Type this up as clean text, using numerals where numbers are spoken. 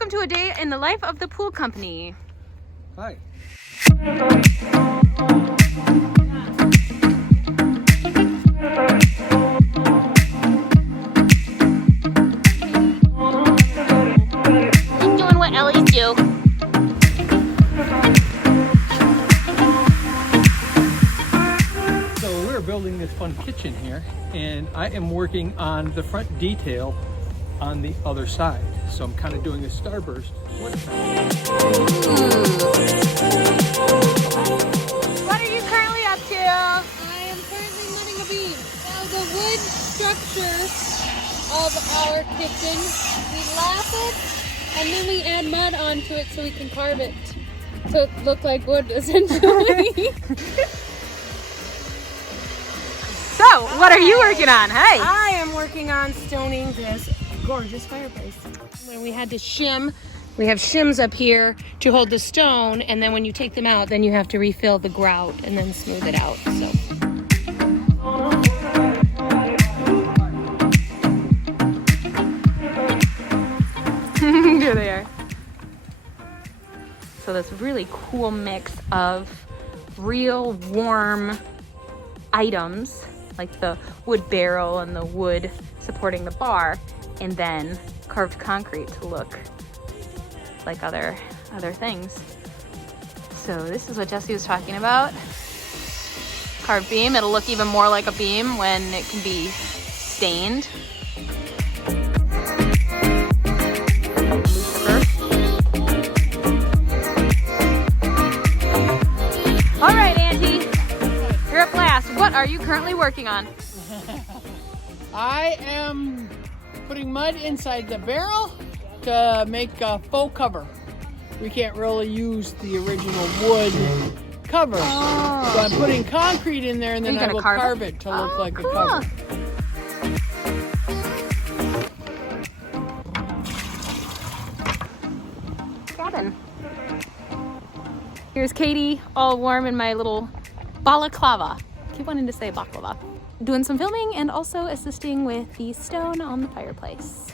welcome to a day in the life of the pool company. Hi. Doing what Ellie's do. So we're building this fun kitchen here, and I am working on the front detail on the other side. So I'm kind of doing a starburst. What are you currently up to? I am currently mudding a beam. Now the wood structure of our kitchen, we lap it and then we add mud onto it so we can carve it to look like wood essentially. So, what are you working on? Hey! I am working on stoning this gorgeous fireplace. When we had to shim, we have shims up here to hold the stone, and then when you take them out, then you have to refill the grout and then smooth it out. So. Here they are. So this really cool mix of real warm items, like the wood barrel and the wood supporting the bar, and then carved concrete to look like other things. So this is what Jesse was talking about. Carved beam, it'll look even more like a beam when it can be stained. All right, Auntie, you're up last. What are you currently working on? I am putting mud inside the barrel to make a faux cover. We can't really use the original wood cover. Oh. So I'm putting concrete in there and then I will carve it to look like a cover. Cabin. Here's Katie, all warm in my little balaclava. Keep wanting to say baklava. Doing some filming and also assisting with the stone on the fireplace.